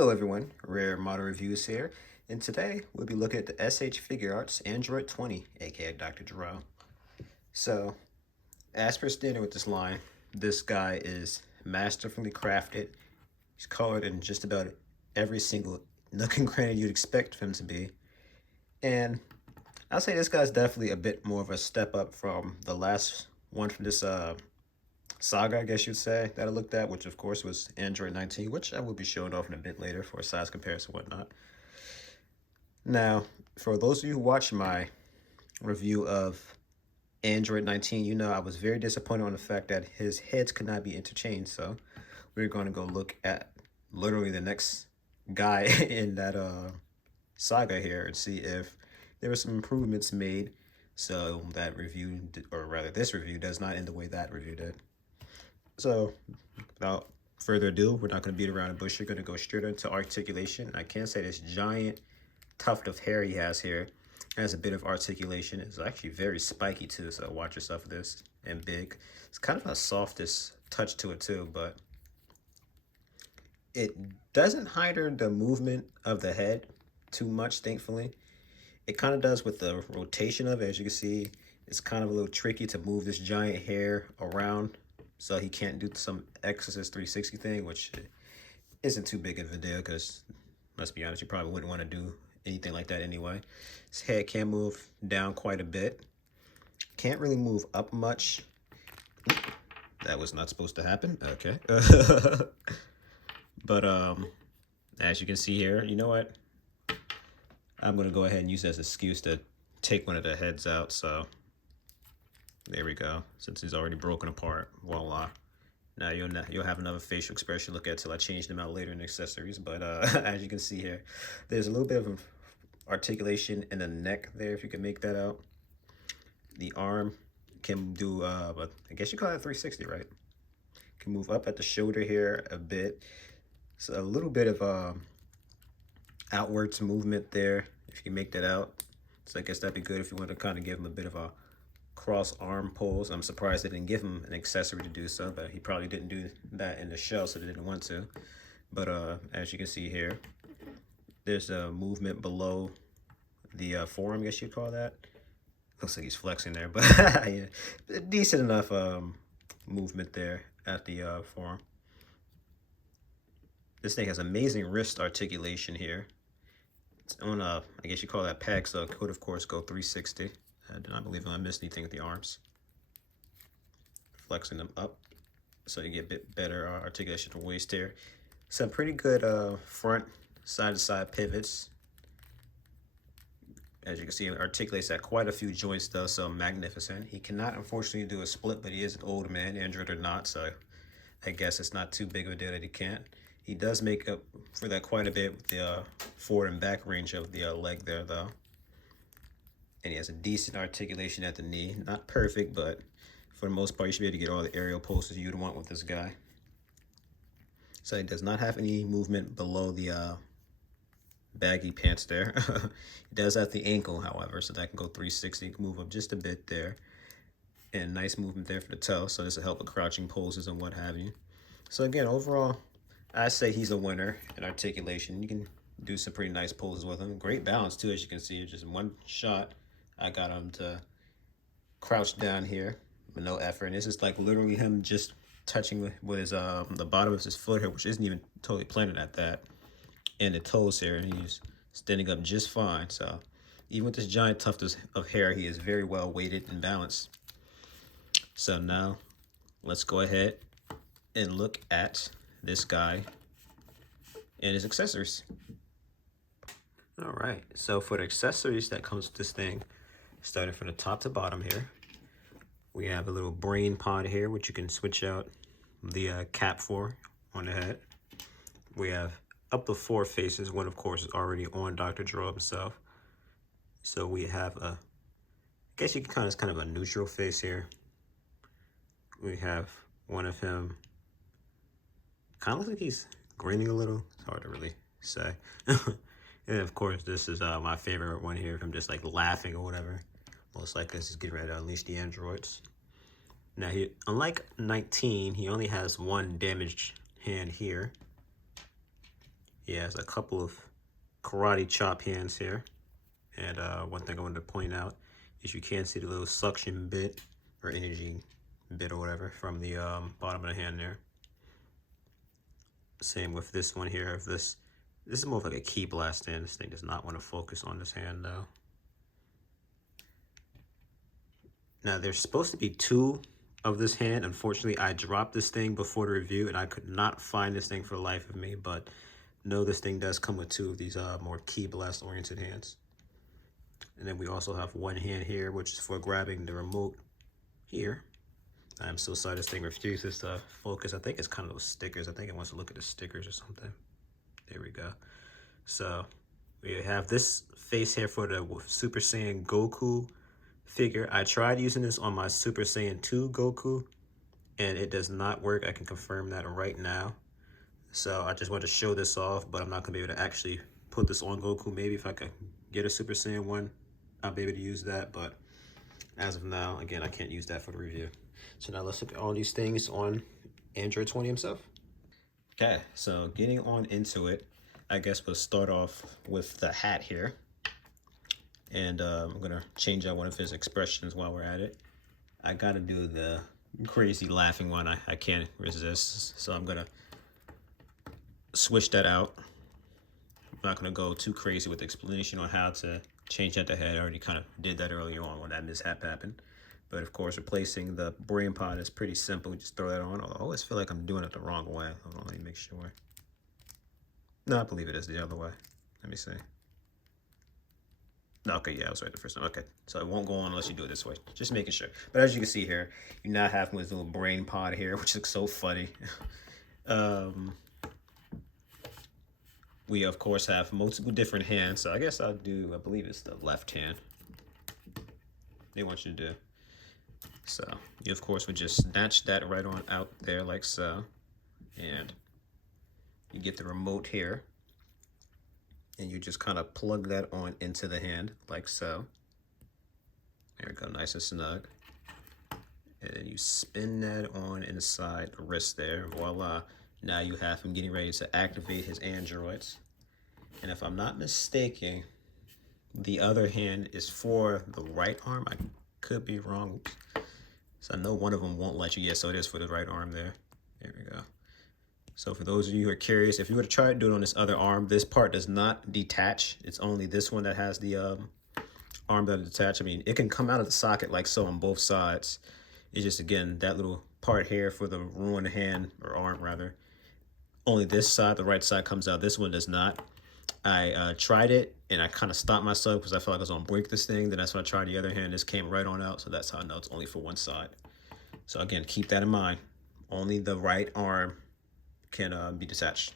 Hello everyone, Rare Model Reviews here, and today we'll be looking at the SH Figuarts Android 20, aka Dr. Jerome. So, as per standard with this line, this guy is masterfully crafted. He's colored in just about every single nook and cranny you'd expect him to be. And I'll say this guy's definitely a bit more of a step up from the last one from this saga, I guess you'd say, that I looked at, which of course was Android 19, which I will be showing off in a bit later for a size comparison and whatnot. Now, for those of you who watched my review of Android 19, you know I was very disappointed on the fact that his heads could not be interchanged. So we're going to go look at literally the next guy in that saga here and see if there were some improvements made so that review, or rather this review, does not end the way that review did. So without further ado, we're not going to beat around the bush. We're going to go straight into articulation. I can say this giant tuft of hair he has here has a bit of articulation. It's actually very spiky too, so watch yourself with this, and big. It's kind of a softest touch to it too, but it doesn't hinder the movement of the head too much, thankfully. It kind of does with the rotation of it. As you can see, it's kind of a little tricky to move this giant hair around, so he can't do some Exorcist 360 thing, which isn't too big of a deal because, let's be honest, you probably wouldn't want to do anything like that anyway. His head can move down quite a bit. Can't really move up much. That was not supposed to happen. Okay. But as you can see here, you know what? I'm going to go ahead and use that as an excuse to take one of the heads out. So there we go. Since he's already broken apart, voila. Now you'll have another facial expression to look at till I change them out later in accessories. But as you can see here, there's a little bit of articulation in the neck there, if you can make that out. The arm can do, I guess you call it 360, right? Can move up at the shoulder here a bit. So a little bit of outwards movement there, if you can make that out. So I guess that'd be good if you want to kind of give him a bit of a cross arm pose. I'm surprised they didn't give him an accessory to do so, but he probably didn't do that in the show, so they didn't want to. But as you can see here, there's a movement below the forearm, I guess you'd call that. Looks like he's flexing there, but yeah, decent enough movement there at the forearm. This thing has amazing wrist articulation here. It's on I guess you call that peg, so it could of course go 360. I do not believe I missed anything with the arms. Flexing them up so you get a bit better articulation from waist here. Some pretty good front side-to-side pivots. As you can see, it articulates at quite a few joints though, so magnificent. He cannot unfortunately do a split, but he is an old man, Android or not, so I guess it's not too big of a deal that he can't. He does make up for that quite a bit with the forward and back range of the leg there though. And he has a decent articulation at the knee. Not perfect, but for the most part, you should be able to get all the aerial poses you'd want with this guy. So he does not have any movement below the baggy pants there. He does have the ankle, however, so that can go 360. You can move up just a bit there. And nice movement there for the toe, so this will help with crouching poses and what have you. So again, overall, I say he's a winner in articulation. You can do some pretty nice poses with him. Great balance too, as you can see. Just one shot, I got him to crouch down here with no effort. And this is like literally him just touching with his the bottom of his foot here, which isn't even totally planted at that. And the toes here, and he's standing up just fine. So even with this giant tuft of hair, he is very well weighted and balanced. So now let's go ahead and look at this guy and his accessories. All right, so for the accessories that comes with this thing, starting from the top to bottom here, we have a little brain pod here, which you can switch out the cap for on the head. We have up to 4 faces. One, of course, is already on Dr. Jerome himself. So we have I guess you can it's kind of a neutral face here. We have one of him, kind of looks like he's grinning a little. It's hard to really say. And of course, this is my favorite one here, him just like laughing or whatever. Most likely this is getting ready to unleash the androids. Now, unlike 19, he only has one damaged hand here. He has a couple of karate chop hands here. And one thing I wanted to point out is you can see the little suction bit or energy bit or whatever from the bottom of the hand there. Same with this one here. If this is more of like a key blast hand. This thing does not want to focus on this hand though. Now there's supposed to be two of this hand. Unfortunately, I dropped this thing before the review and I could not find this thing for the life of me, but no, this thing does come with two of these more key blast oriented hands. And then we also have one hand here, which is for grabbing the remote here. I'm so sorry this thing refuses to focus. I think it's kind of those stickers. I think it wants to look at the stickers or something. There we go. So we have this face here for the Super Saiyan Goku figure. I tried using this on my Super Saiyan 2 Goku and it does not work. I can confirm that right now. So I just want to show this off, but I'm not gonna be able to actually put this on Goku. Maybe if I could get a Super Saiyan 1, I'll be able to use that, but as of now, again, I can't use that for the review. So now let's look at all these things on Android 20 himself. Okay, so getting on into it, I guess we'll start off with the hat here. And I'm gonna change out one of his expressions while we're at it. I gotta do the crazy laughing one. I can't resist, so I'm gonna switch that out. I'm not gonna go too crazy with the explanation on how to change out the head. I already kind of did that earlier on when that mishap happened. But of course, replacing the brain pod is pretty simple. Just throw that on. I always feel like I'm doing it the wrong way. Hold on, let me make sure. No, I believe it is the other way. Let me see. No, okay, yeah, I was right the first time. Okay, so it won't go on unless you do it this way. Just making sure. But as you can see here, you now have his little brain pod here, which looks so funny. We, of course, have multiple different hands. So I guess I believe it's the left hand they want you to do. So you, of course, would just snatch that right on out there like so. And you get the remote here. And you just kind of plug that on into the hand like so. There we go, nice and snug. And then you spin that on inside the wrist there. Voila. Now you have him getting ready to activate his androids. And if I'm not mistaken, the other hand is for the right arm. I could be wrong. So I know one of them won't let you. Yeah, so it is for the right arm there. There we go. So for those of you who are curious, if you were to try to do it on this other arm, this part does not detach. It's only this one that has the arm that detach. I mean, it can come out of the socket like so on both sides. It's just, again, that little part here for the ruined hand, or arm rather. Only this side, the right side, comes out. This one does not. I tried it and I kind of stopped myself because I felt like I was gonna break this thing. Then that's when I tried the other hand. This came right on out, so that's how I know it's only for one side. So again, keep that in mind. Only the right arm can be detached.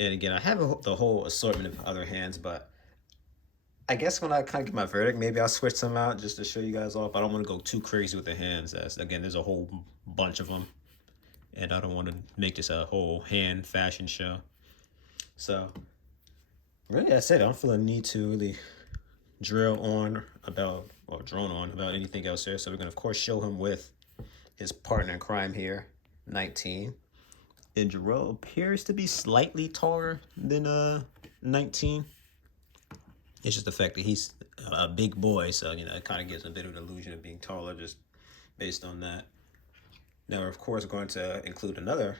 And again, I have the whole assortment of other hands, but I guess when I kind of get my verdict, maybe I'll switch some out just to show you guys off. I don't want to go too crazy with the hands, as again, there's a whole bunch of them. And I don't want to make this a whole hand fashion show. So really, that's it. I don't feel a need to really drill on about, or drone on about anything else here. So we're going to, of course, show him with his partner in crime here, 19. And Jarrell appears to be slightly taller than 19. It's just the fact that he's a big boy, so, you know, it kind of gives a bit of an illusion of being taller just based on that. Now, we're, of course, going to include another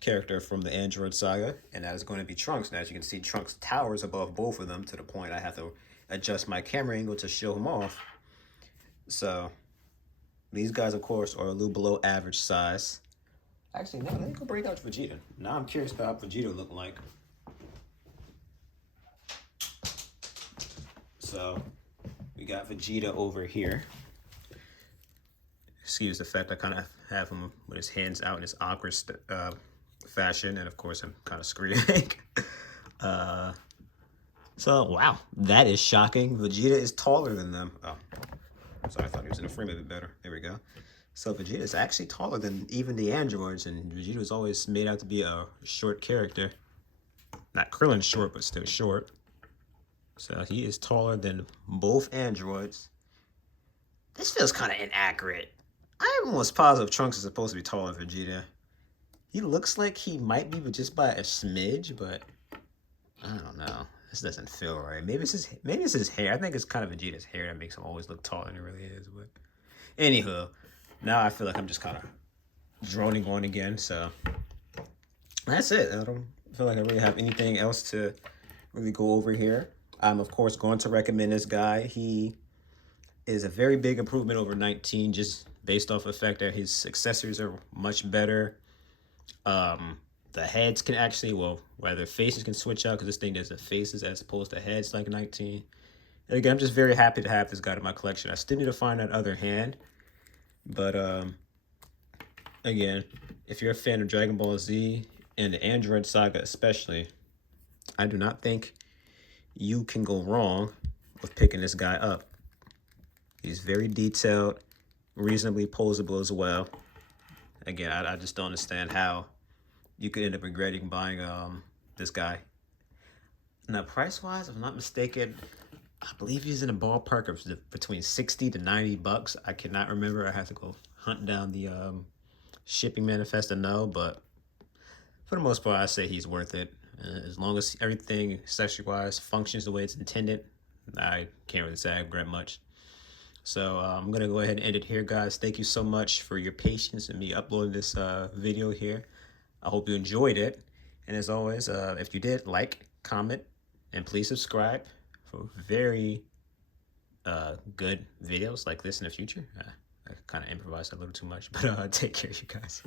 character from the Android saga, and that is going to be Trunks. Now, as you can see, Trunks towers above both of them to the point I have to adjust my camera angle to show him off. So, these guys, of course, are a little below average size. Actually, no, let me go break out Vegeta. Now I'm curious about how Vegeta look like. So, we got Vegeta over here. Excuse the fact I kind of have him with his hands out in this awkward fashion, and of course I'm kind of screaming. So, wow, that is shocking. Vegeta is taller than them. Oh, sorry, I thought he was in the frame a bit better. There we go. So Vegeta is actually taller than even the androids, and Vegeta was always made out to be a short character. Not Krillin short, but still short. So he is taller than both androids. This feels kind of inaccurate. I'm almost positive Trunks is supposed to be taller than Vegeta. He looks like he might be, but just by a smidge. But I don't know. This doesn't feel right. Maybe it's his hair. I think it's kind of Vegeta's hair that makes him always look taller than he really is. But anywho, now I feel like I'm just kind of droning on again. So that's it. I don't feel like I really have anything else to really go over here. I'm of course going to recommend this guy. He is a very big improvement over 19, just based off the fact that his accessories are much better. The heads can actually, well, rather faces can switch out because this thing does the faces as opposed to heads like 19. And again, I'm just very happy to have this guy in my collection. I still need to find that other hand, but again, if you're a fan of Dragon Ball Z and the Android Saga especially, I do not think you can go wrong with picking this guy up. He's very detailed, reasonably posable as well. Again, I just don't understand how you could end up regretting buying this guy. Now, price-wise, if I'm not mistaken, I believe he's in the ballpark of between 60 to 90 bucks. I cannot remember. I have to go hunt down the shipping manifest to know, but for the most part, I say he's worth it. As long as everything, accessory-wise, functions the way it's intended, I can't really say I regret much. So I'm going to go ahead and end it here, guys. Thank you so much for your patience in me uploading this video here. I hope you enjoyed it. And as always, if you did, like, comment, and please subscribe for very good videos like this in the future. I kind of improvised a little too much, but take care, you guys.